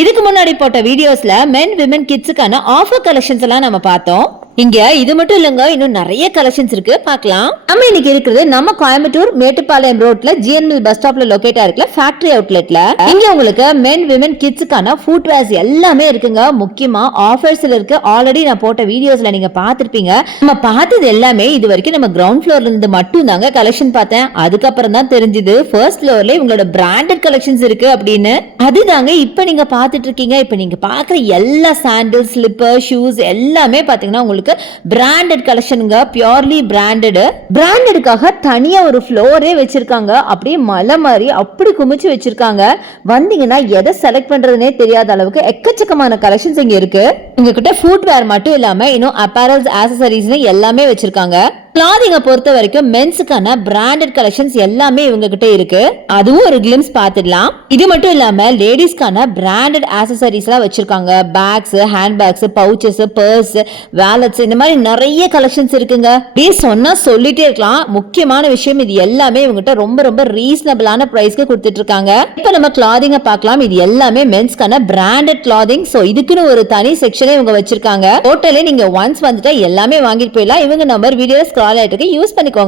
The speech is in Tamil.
இதுக்கு முன்னாடி போட்ட வீடியோஸ்ல men women kidsக்கான ஆஃபர் கலெக்ஷன்ஸ் எல்லாம் நம்ம பார்த்தோம். இங்க இது மட்டும் இல்லங்க, இன்னும் நிறைய கலெக்ஷன்ஸ் இருக்கு, பார்க்கலாம். நம்ம இன்னைக்கு இருக்கிறது நம்ம கோயம்புத்தூர் மேட்டுப்பாளையம் ரோட்ல ஜிஎன்எல் பஸ் ஸ்டாப்ல லொகேட் ஆயிருக்கல ஃபேக்டரி அவுட்லெட்ல. இங்க உங்களுக்கு men women kidsக்கான ஃபுட் வேர்ஸ் எல்லாமே இருக்குங்க. முக்கியமா ஆஃபர்ஸ்ல இருக்கு. ஆல்ரெடி நான் போட்ட வீடியோஸ்ல நீங்க பார்த்திருப்பீங்க. நம்ம பார்த்தது எல்லாமே இது வரைக்கும் நம்ம கிரவுண்ட் ஃப்ளோர்ல இருந்து மட்டும் தாங்க கலெக்ஷன் பார்த்தேன். அதுக்கப்புறம் தான் தெரிஞ்சது ஃபர்ஸ்ட் ஃப்ளோர்ல இவங்களோட பிராண்டட் கலெக்ஷன்ஸ் இருக்கு அப்படின்னு. அதுதாங்க இப்ப நீங்க பார்த்துட்டு இருக்கீங்க. இப்ப நீங்க பாக்குற எல்லா சாண்டில், ஸ்லிப்பர், ஷூஸ் எல்லாமே பாத்தீங்கன்னா உங்களுக்கு பிராண்டட் கலெக்ஷனுங்க. பியூர்லி பிராண்டடுக்காக தனியா ஒரு ஃப்ளோரே வச்சிருக்காங்க. அப்படியே மலை மாதிரி அப்படி குமிச்சு வச்சிருக்காங்க. வந்தீங்கன்னா எதை செலக்ட் பண்றதுனே தெரியாத அளவுக்கு எக்கச்சக்கமான கலெக்ஷன்ஸ் இங்க இருக்கு. உங்ககிட்ட ஃபுட் வேர் மட்டும் இல்லாம இன்னும் அப்பேரல்ஸ், ஆக்சசரிஸ் எல்லாமே வச்சிருக்காங்க. கிளாதிங்க பொறுத்த வரைக்கும் மென்ஸுக்கான பிராண்டட் கலெக்ஷன்ஸ் எல்லாமே இவங்க கிட்ட இருக்கு. அதுவும் ஒரு கிளிம்ஸ் பார்த்துடலாம். இது மட்டும் இல்லாம லேடிஸ்க்கான பிராண்டட் ஆக்சசரிஸ் எல்லாம் வச்சிருக்காங்க. Bags, hand bags, pouches, purse, wallets, இந்த மாதிரி நிறைய கலெக்ஷன்ஸ் இருக்குங்க. அப்படியே சொன்னா சொல்லிட்டே இருக்கலாம். முக்கியமான விஷயம், இது எல்லாமே இவங்ககிட்ட ரொம்ப ரொம்ப ரீசனபிளான பிரைஸ்க்கு கொடுத்துட்டு இருக்காங்க. இப்ப நம்ம கிளாதிங்க பார்க்கலாம். இது எல்லாமே மென்ஸ்க்கான பிராண்டட் கிளாதிங். சோ இதுக்குன்னு ஒரு தனி செக்ஷனே இவங்க வச்சிருக்காங்க. ஹோட்டலே நீங்க ஒன்ஸ் வந்துட்டா எல்லாமே வாங்கிட்டு போயிடலாம். இவங்க நம்பர் வீடியோஸ் யூஸ் பண்ணிக்கோங்க.